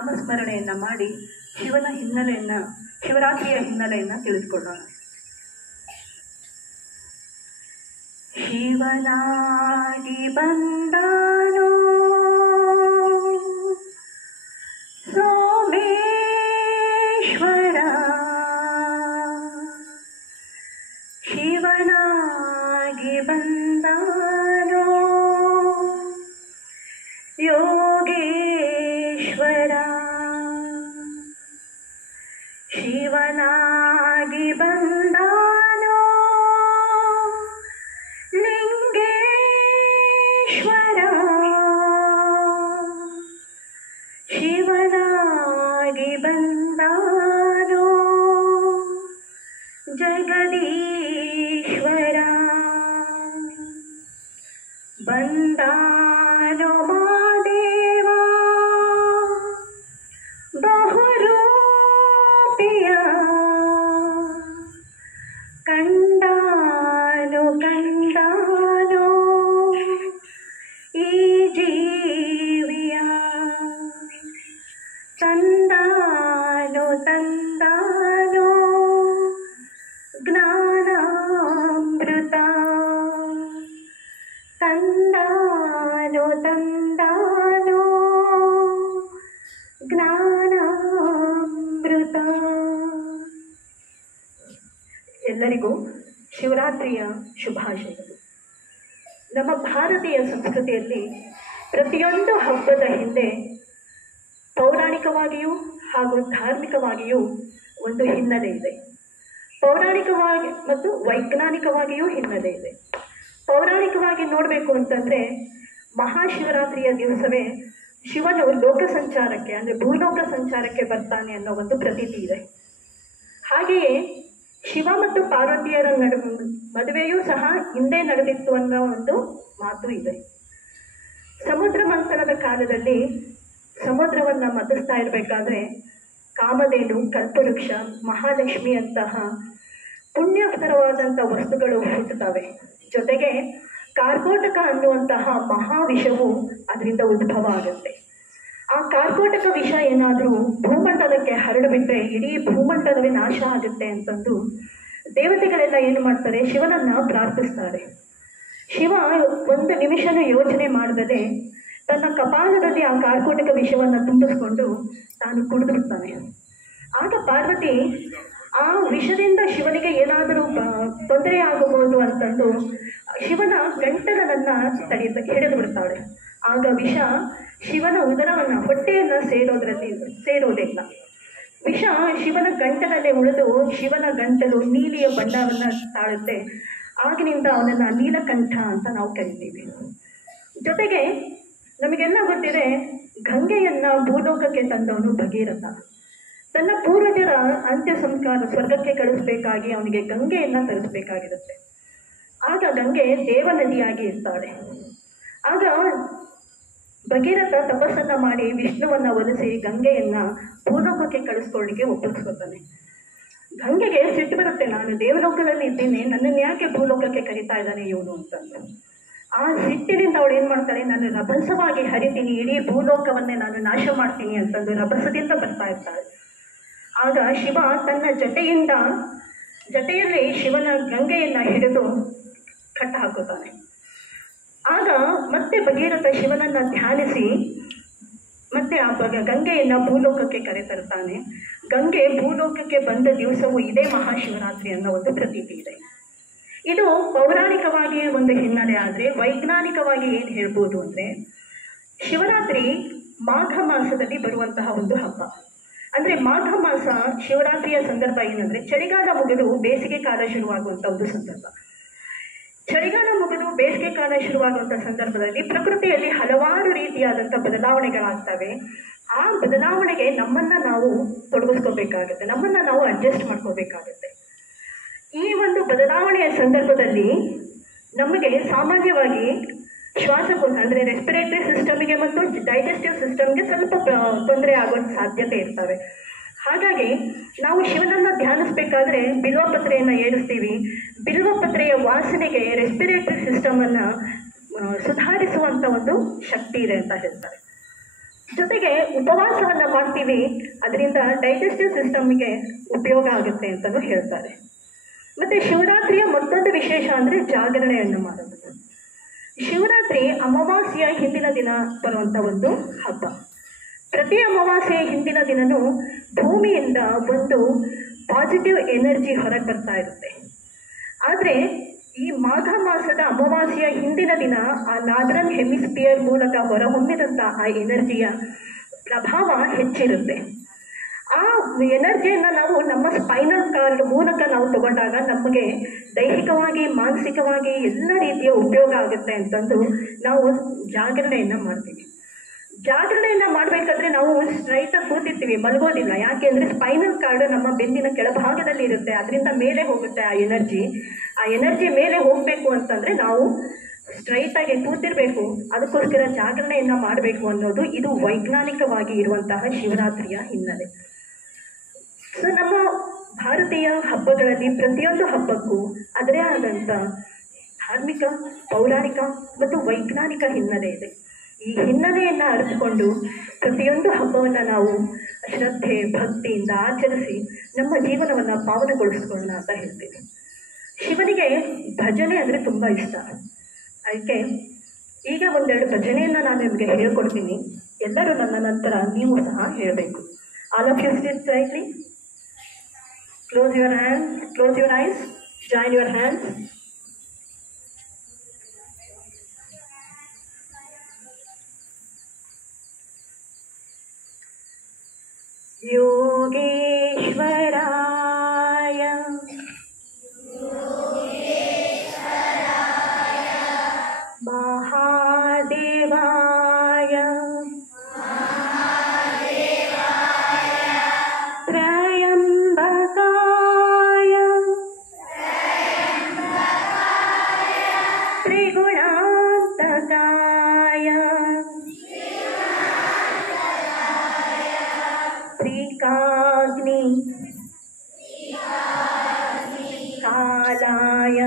ನಾಮಸ್ಮರಣೆಯನ್ನು ಮಾಡಿ ಶಿವನ ಹಿನ್ನೆಲೆಯನ್ನು, ಶಿವರಾತ್ರಿಯ ಹಿನ್ನೆಲೆಯನ್ನು ತಿಳಿದುಕೊಳ್ಳೋಣ. ಶಿವನಾಗಿ ಬಂದಾನೋ ಸೋಮೇಶ್ವರ, ಶಿವನಾಗಿ ಬಂದಾನೋ ಯೋಗೇಶ್ವರ, ಶಿವನಾಗಿ ಬಂದಾನೋ ಲಿಂಗೇಶ್ವರ, ಶಿವನಾಗಿ ಬಂದಾನೋ ಜಗದೀಶ್ವರ, ಬಂದಾನೋ ಮಾದೇವ ಬಹುರೂಪಿಯ, ಕಂಡಾನೋ ಕಂಡಾನೋ ಈ ಜೀವಿಯ, ತಂದಾನೋ ತಂದಾನೋ ಜ್ಞಾನಾಮೃತ, ತಂದಾನೋ ತಂದಾನೋ ಜ್ಞಾನಾಮೃತ. ಎಲ್ಲರಿಗೂ ಶಿವರಾತ್ರಿಯ ಶುಭಾಶಯಗಳು. ನಮ್ಮ ಭಾರತೀಯ ಸಂಸ್ಕೃತಿಯಲ್ಲಿ ಪ್ರತಿಯೊಂದು ಹಬ್ಬದ ಹಿಂದೆ ಪೌರಾಣಿಕವಾಗಿಯೂ ಹಾಗೂ ಧಾರ್ಮಿಕವಾಗಿಯೂ ಒಂದು ಹಿನ್ನೆಲೆ ಇದೆ. ಪೌರಾಣಿಕವಾಗಿ ಮತ್ತು ವೈಜ್ಞಾನಿಕವಾಗಿಯೂ ಹಿನ್ನೆಲೆ ಇದೆ. ಪೌರಾಣಿಕವಾಗಿ ನೋಡಬೇಕು ಅಂತಂದರೆ ಮಹಾಶಿವರಾತ್ರಿಯ ದಿವಸವೇ ಶಿವನು ಲೋಕ ಸಂಚಾರಕ್ಕೆ, ಅಂದರೆ ಭೂಲೋಕ ಸಂಚಾರಕ್ಕೆ ಬರ್ತಾನೆ ಅನ್ನೋ ಒಂದು ಪ್ರತೀತಿ ಇದೆ. ಹಾಗೆಯೇ ಶಿವ ಮತ್ತು ಪಾರ್ವತಿಯರ ಮದುವೆಯೂ ಸಹ ಹಿಂದೆ ನಡೆದಿತ್ತು ಅನ್ನೋ ಒಂದು ಮಾತು ಇದೆ. ಸಮುದ್ರ ಮಂಥನದ ಕಾಲದಲ್ಲಿ ಸಮುದ್ರವನ್ನು ಮಥಿಸ್ತಾ ಇರಬೇಕಾದ್ರೆ ಕಾಮಧೇನು, ಕಲ್ಪವೃಕ್ಷ, ಮಹಾಲಕ್ಷ್ಮಿಯಂತಹ ಪುಣ್ಯಕರವಾದಂಥ ವಸ್ತುಗಳು ಹುಟ್ಟುತ್ತವೆ. ಜೊತೆಗೆ ಕಾರ್ಕೋಟಕ ಅನ್ನುವಂತಹ ಮಹಾವಿಷವು ಅದರಿಂದ ಉದ್ಭವ ಆಗುತ್ತೆ. ಆ ಕಾರ್ಕೋಟಕ ವಿಷ ಏನಾದರೂ ಭೂಮಂಡಲಕ್ಕೆ ಹರಡಿಬಿಟ್ರೆ ಇಡೀ ಭೂಮಂಡಲವೇ ನಾಶ ಆಗುತ್ತೆ ಅಂತಂದು ದೇವತೆಗಳೆಲ್ಲ ಏನು ಮಾಡ್ತಾರೆ, ಶಿವನನ್ನು ಪ್ರಾರ್ಥಿಸ್ತಾರೆ. ಶಿವ ಒಂದು ನಿಮಿಷನೂ ಯೋಚನೆ ಮಾಡದೆ ತನ್ನ ಕಪಾಲದಲ್ಲಿ ಆ ಕಾರ್ಕೋಟಕ ವಿಷವನ್ನು ತುಂಬಿಸ್ಕೊಂಡು ತಾನು ಕುಡಿದು ಬಿಡ್ತಾನೆ. ಆಗ ಪಾರ್ವತಿ ಆ ವಿಷದಿಂದ ಶಿವನಿಗೆ ಏನಾದರೂ ತೊಂದರೆ ಆಗಬಹುದು ಅಂತಂದು ಶಿವನ ಗಂಟಲನ್ನು ಹಿಡಿದು ಬಿಡ್ತಾಳೆ. ಆಗ ವಿಷ ಶಿವನ ಉದರವನ್ನು, ಹೊಟ್ಟೆಯನ್ನು ಸೇರೋದಿಲ್ಲ. ವಿಷ ಶಿವನ ಗಂಟಲಲ್ಲೇ ಉಳಿದು ಶಿವನ ಗಂಟಲು ನೀಲಿಯ ಬಣ್ಣವನ್ನು ತಾಳುತ್ತೆ. ಆಗಿನಿಂದ ಅವನನ್ನು ನೀಲಕಂಠ ಅಂತ ನಾವು ಕರಿತೀವಿ. ಜೊತೆಗೆ ನಮಗೆಲ್ಲ ಗೊತ್ತಿದೆ, ಗಂಗೆಯನ್ನು ಭೂಲೋಕಕ್ಕೆ ತಂದವನು ಭಗೀರಥ. ತನ್ನ ಪೂರ್ವಜರ ಅಂತ್ಯ ಸಂಸ್ಕಾರ ಸ್ವರ್ಗಕ್ಕೆ ಕಳಿಸ್ಬೇಕಾಗಿ ಅವನಿಗೆ ಗಂಗೆಯನ್ನು ತರಿಸಬೇಕಾಗಿರುತ್ತೆ. ಆಗ ಗಂಗೆ ದೇವನದಿಯಾಗಿ ಇರ್ತಾಳೆ. ಆಗ ಭಗೀರಥ ತಪಸ್ಸನ್ನು ಮಾಡಿ ವಿಷ್ಣುವನ್ನು ಒಲಿಸಿ ಗಂಗೆಯನ್ನು ಭೂಲೋಕಕ್ಕೆ ಕಳಿಸ್ಕೊಳ್ಳಿಕ್ಕೆ ಒಪ್ಪಿಸ್ಕೊತಾನೆ. ಗಂಗೆಗೆ ಸಿಟ್ಟು ಬರುತ್ತೆ, ನಾನು ದೇವಲೋಕದಲ್ಲಿ ಇದ್ದೇನೆ, ನನ್ನನ್ನು ಯಾಕೆ ಭೂಲೋಕಕ್ಕೆ ಕರೀತಾ ಇದ್ದಾನೆ ಇವನು ಅಂತಂದು. ಆ ಸಿಟ್ಟಿನಿಂದ ಅವಳು ಏನು ಮಾಡ್ತಾಳೆ, ನಾನು ರಭಸವಾಗಿ ಹರಿತೀನಿ, ಇಡೀ ಭೂಲೋಕವನ್ನೇ ನಾನು ನಾಶ ಮಾಡ್ತೀನಿ ಅಂತಂದು ರಭಸದಿಂದ ಬರ್ತಾ ಇರ್ತಾಳೆ. ಆಗ ಶಿವ ತನ್ನ ಜಟೆಯಲ್ಲಿ ಶಿವನ ಗಂಗೆಯನ್ನು ಹಿಡಿದು ಕಟ್ಟ ಹಾಕುತ್ತಾನೆ. ಆಗ ಮತ್ತೆ ಭಗೀರಥ ಶಿವನನ್ನು ಧ್ಯಾನಿಸಿ ಮತ್ತೆ ಆ ಗಂಗೆಯನ್ನು ಭೂಲೋಕಕ್ಕೆ ಕರೆತರ್ತಾನೆ. ಗಂಗೆ ಭೂಲೋಕಕ್ಕೆ ಬಂದ ದಿವಸವೂ ಇದೇ ಮಹಾಶಿವರಾತ್ರಿ ಅನ್ನೋ ಒಂದು ಪ್ರತೀತಿ ಇದೆ. ಇದು ಪೌರಾಣಿಕವಾಗಿ ಒಂದು ಹಿನ್ನೆಲೆ. ಆದರೆ ವೈಜ್ಞಾನಿಕವಾಗಿ ಏನು ಹೇಳ್ಬೋದು ಅಂದರೆ, ಶಿವರಾತ್ರಿ ಮಾಘ ಮಾಸದಲ್ಲಿ ಬರುವಂತಹ ಒಂದು ಹಬ್ಬ. ಅಂದರೆ ಮಾಘ ಮಾಸ ಶಿವರಾತ್ರಿಯ ಸಂದರ್ಭ ಏನಂದರೆ, ಚಳಿಗಾಲ ಮುಗಿದು ಬೇಸಿಗೆ ಕಾಲ ಶುರುವಾಗುವಂಥ ಒಂದು ಸಂದರ್ಭ. ಚಳಿಗಾಲ ಮುಗಿದು ಬೇಸಿಗೆ ಕಾಲ ಶುರುವಾಗುವಂಥ ಸಂದರ್ಭದಲ್ಲಿ ಪ್ರಕೃತಿಯಲ್ಲಿ ಹಲವಾರು ರೀತಿಯಾದಂಥ ಬದಲಾವಣೆಗಳಾಗ್ತವೆ. ಆ ಬದಲಾವಣೆಗೆ ನಮ್ಮನ್ನು ನಾವು ತೊಡಗಿಸ್ಕೋಬೇಕಾಗುತ್ತೆ, ನಮ್ಮನ್ನು ನಾವು ಅಡ್ಜಸ್ಟ್ ಮಾಡ್ಕೋಬೇಕಾಗುತ್ತೆ. ಈ ಒಂದು ಬದಲಾವಣೆಯ ಸಂದರ್ಭದಲ್ಲಿ ನಮಗೆ ಸಾಮಾನ್ಯವಾಗಿ ಶ್ವಾಸಕೋಶ ಅಂದರೆ ರೆಸ್ಪಿರೇಟರಿ ಸಿಸ್ಟಮಿಗೆ ಮತ್ತು ಡೈಜೆಸ್ಟಿವ್ ಸಿಸ್ಟಮ್ಗೆ ಸ್ವಲ್ಪ ತೊಂದರೆ ಆಗೋ ಸಾಧ್ಯತೆ ಇರ್ತವೆ. ಹಾಗಾಗಿ ನಾವು ಶಿವನನ್ನು ಧ್ಯಾನಿಸಬೇಕಾದ್ರೆ ಬಿಲ್ವಪತ್ರೆಯನ್ನು ಏರಿಸ್ತೀವಿ. ಬಿಲ್ವಪತ್ರೆಯ ವಾಸನೆಗೆ ರೆಸ್ಪಿರೇಟರಿ ಸಿಸ್ಟಮನ್ನು ಸುಧಾರಿಸುವಂಥ ಒಂದು ಶಕ್ತಿ ಇದೆ ಅಂತ ಹೇಳ್ತಾರೆ. ಜೊತೆಗೆ ಉಪವಾಸವನ್ನು ಮಾಡ್ತೀವಿ ಮಾಡ್ತೀವಿ ಅದರಿಂದ ಡೈಜೆಸ್ಟಿವ್ ಸಿಸ್ಟಮ್ಗೆ ಉಪಯೋಗ ಆಗುತ್ತೆ ಅಂತಲೂ ಹೇಳ್ತಾರೆ. ಮತ್ತು ಶಿವರಾತ್ರಿಯ ಮತ್ತೊಂದು ವಿಶೇಷ ಅಂದರೆ ಜಾಗರಣೆಯನ್ನು ಮಾಡೋದು. ಶಿವರಾತ್ರಿ ಅಮಾವಾಸ್ಯೆಯ ಹಿಂದಿನ ದಿನ ಬರುವಂಥ ಒಂದು ಹಬ್ಬ. ಪ್ರತಿ ಅಮಾವಾಸ್ಯೆಯ ಹಿಂದಿನ ದಿನವೂ ಭೂಮಿಯಿಂದ ಒಂದು ಪಾಸಿಟಿವ್ ಎನರ್ಜಿ ಹೊರಗೆ ಬರ್ತಾ ಇರುತ್ತೆ. ಆದರೆ ಈ ಮಾಘ ಮಾಸದ ಅಮಾವಾಸ್ಯೆಯ ಹಿಂದಿನ ದಿನ ಆ ನಾರ್ದರ್ನ್ ಹೆಮಿಸ್ಫಿಯರ್ ಮೂಲಕ ಹೊರಹೊಮ್ಮಿದಂಥ ಆ ಎನರ್ಜಿಯ ಪ್ರಭಾವ ಹೆಚ್ಚಿರುತ್ತೆ. ಆ ಎನರ್ಜಿಯನ್ನು ನಾವು ನಮ್ಮ ಸ್ಪೈನಲ್ ಕಾರ್ಡ್ ಮೂಲಕ ನಾವು ತಗೊಂಡಾಗ ನಮಗೆ ದೈಹಿಕವಾಗಿ ಮಾನಸಿಕವಾಗಿ ಎಲ್ಲ ರೀತಿಯ ಉಪಯೋಗ ಆಗುತ್ತೆ ಅಂತಂದು ನಾವು ಜಾಗರಣೆಯನ್ನು ಮಾಡ್ತೀವಿ. ಜಾಗರಣೆಯನ್ನು ಮಾಡಬೇಕಾದ್ರೆ ನಾವು ಸ್ಟ್ರೈಟಾಗಿ ಕೂತಿರ್ತೀವಿ, ಮಲಗೋದಿಲ್ಲ. ಯಾಕೆ ಅಂದರೆ ಸ್ಪೈನಲ್ ಕಾರ್ಡ್ ನಮ್ಮ ಬೆನ್ನಿನ ಕೆಳಭಾಗದಲ್ಲಿ ಇರುತ್ತೆ, ಅದರಿಂದ ಮೇಲೆ ಹೋಗುತ್ತೆ ಆ ಎನರ್ಜಿ ಮೇಲೆ ಹೋಗಬೇಕು ಅಂತಂದರೆ ನಾವು ಸ್ಟ್ರೈಟಾಗಿ ಕೂತಿರಬೇಕು. ಅದಕ್ಕೋಸ್ಕರ ಜಾಗರಣೆಯನ್ನು ಮಾಡಬೇಕು ಅನ್ನೋದು ಇದು ವೈಜ್ಞಾನಿಕವಾಗಿ ಇರುವಂತಹ ಶಿವರಾತ್ರಿಯ ಹಿನ್ನೆಲೆ. ಸೊ ನಮ್ಮ ಭಾರತೀಯ ಹಬ್ಬಗಳಲ್ಲಿ ಪ್ರತಿಯೊಂದು ಹಬ್ಬಕ್ಕೂ ಅದರೇ ಆದಂಥ ಧಾರ್ಮಿಕ, ಪೌರಾಣಿಕ ಮತ್ತು ವೈಜ್ಞಾನಿಕ ಹಿನ್ನೆಲೆ ಇದೆ. ಈ ಹಿನ್ನೆಲೆಯನ್ನು ಅರಿತುಕೊಂಡು ಪ್ರತಿಯೊಂದು ಹಬ್ಬವನ್ನು ನಾವು ಶ್ರದ್ಧೆ ಭಕ್ತಿಯಿಂದ ಆಚರಿಸಿ ನಮ್ಮ ಜೀವನವನ್ನು ಪಾವನಗೊಳಿಸ್ಕೊಳ್ಳೋಣ ಅಂತ ಹೇಳ್ತೀವಿ. ಶಿವನಿಗೆ ಭಜನೆ ಅಂದರೆ ತುಂಬ ಇಷ್ಟ. ಅದಕ್ಕೆ ಈಗ ಒಂದೆರಡು ಭಜನೆಯನ್ನು ನಾನು ನಿಮಗೆ ಹೇಳ್ಕೊಡ್ತೀನಿ. ಎಲ್ಲರೂ ನನ್ನ ನಂತರ ನೀವು ಸಹ ಹೇಳಬೇಕು. All of you sit straightly, close your hands, close your eyes, join your hands. ಯೋಗೇಶ್ವರಾಯ ಮಹಾದೇವಾಯ ತ್ರಯಂಬಕಾಯ ತ್ರಿಗುಣಾಂತಕಾಯ ತ್ರಿಕಾಗ್ನಿ ಕಾಲಾಯ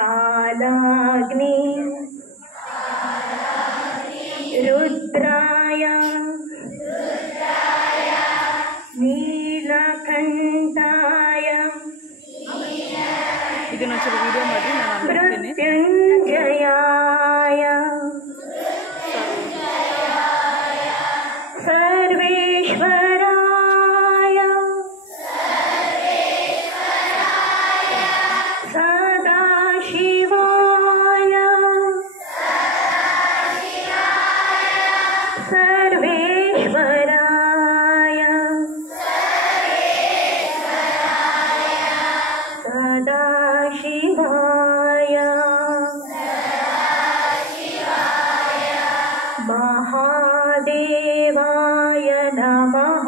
ಕಾಲಾಗ್ನಿ ರುದ್ರಾಯ ನೀಲಕಂಠಾಯ ಮೃತ್ಯುಂಜಯಾಯ ಸರ್ವೇಶ್ವರಾಯ ಸದಾಶಿವಾಯ ಸರ್ವೇಶ್ವರಾಯ ಸದಾಶಿವಾಯ ಮಹಾದೇವಾಯ ನಮಃ.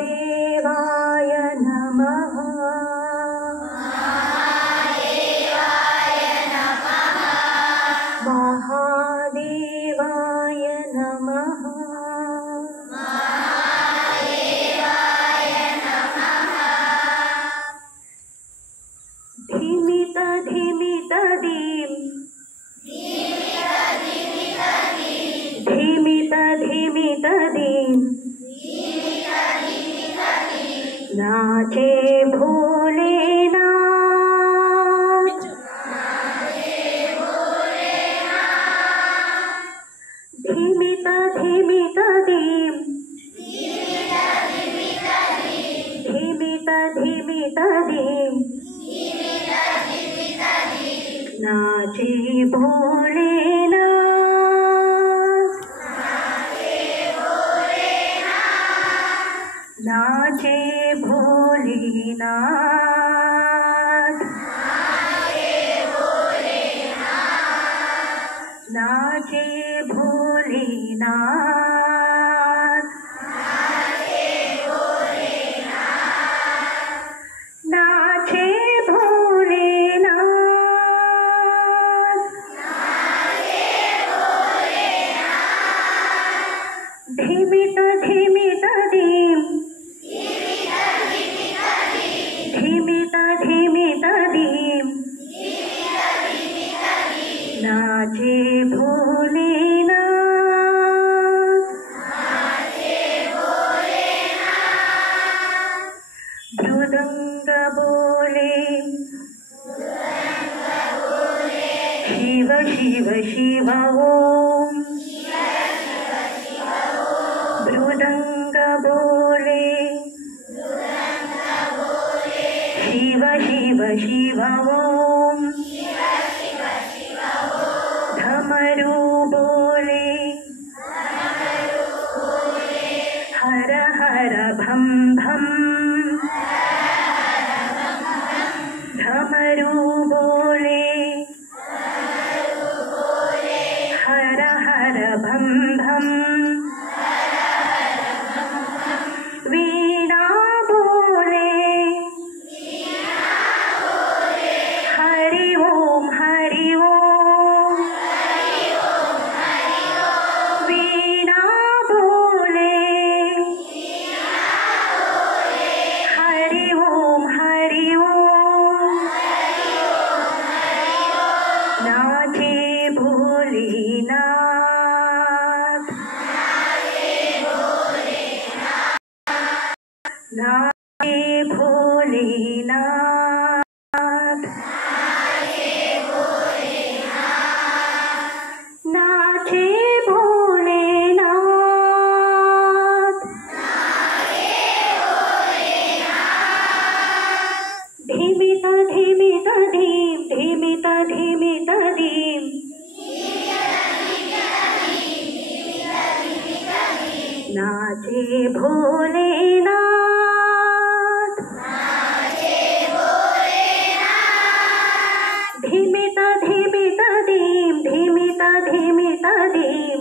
ಮಹಾದೇವಾಯ ನಮಃ. ಮಹಾದೇವಾಯ ನಮಃ. ಧಿಮಿತ ಧಿಮಿತ ದೀಂ, ಧಿಮಿತ ಧಿಮಿತ ದೀಂ, नाचे भोलेनाथ, धीमित धीमित दीम, धीमित धीमित दीम, नाचे भोलेनाथ, नाचे भोलेनाथ, नाचे भोलेनाथ, नाचे भोलेनाथ, धीमित धीमित दीम, धीमित धीमित दीम, नाचे भोलेनाथ, मृदंग बोले शिव शिव शिव ओम, मृदंग बोले शिव शिव शिव ओम, धमरू बोले हर हर भम भम, धमरू बोले हर हर भम भम, वीणा बोले हरि ओम हरि ओम, वीणा बोले हरि ओम हरि ओम, नाचे भोलेनाथ, नाचे भोलेनाथ, नाचे भोलेनाथ, धीमित धीमित धीम, धीमित धीमित धीम, नाचे भोलेनाथ, धीमित धीमित धीम, धीमित धीमित धीम,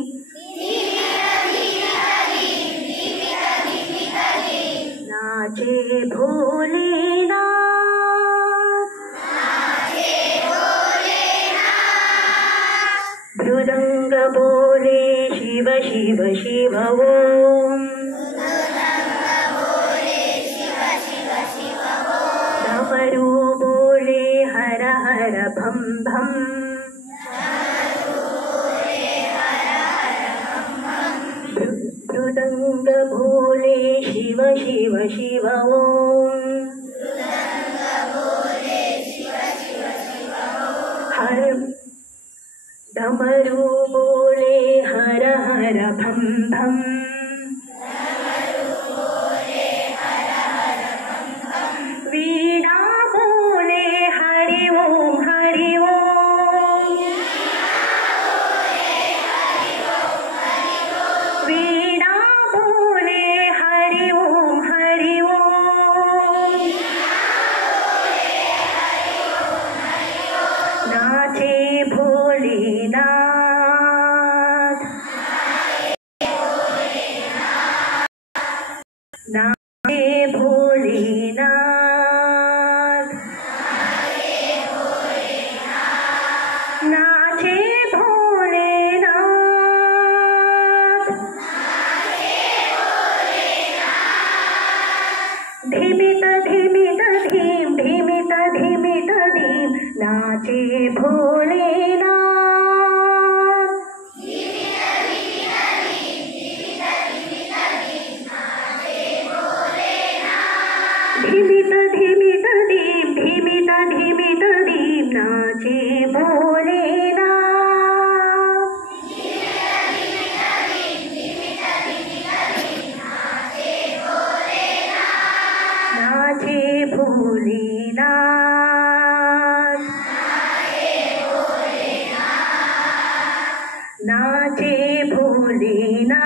नाचे भोलेनाथ, मृदंग बोले शिव शिव शिव ओम, डमरू बोले हर हर भम भम, मृदंग बोले शिव शिव शिव ओम, हर डमरू बोले हर हर भम भम, वीणा बोले हरि ओम हरि ओम, वीणा बोले हरि ओम हरि ओम, नाचे भोलेनाथ, नाचे भोलेनाथ, नाचे भोलेनाथ, धीमित धीमित धीम, धीमित धीमित धीम, नाचे भोलेनाथ, धीमित धीमित धीम, धीमित धीमित धीम, नाचे भोलेनाथ, नाचे भोलेनाथ, नाचे भोलेनाथ,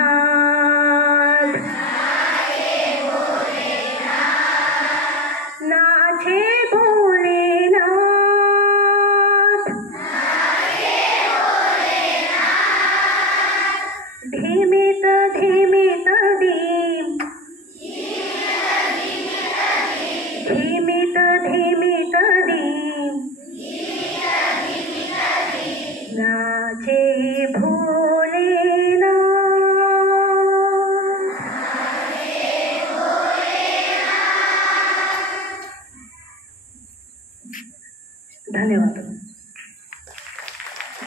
नाचे भोलेनाथ, धीमित धीमित धीम, धीमित धीमित धीम, नाचे भोलेनाथ। धन्यवाद।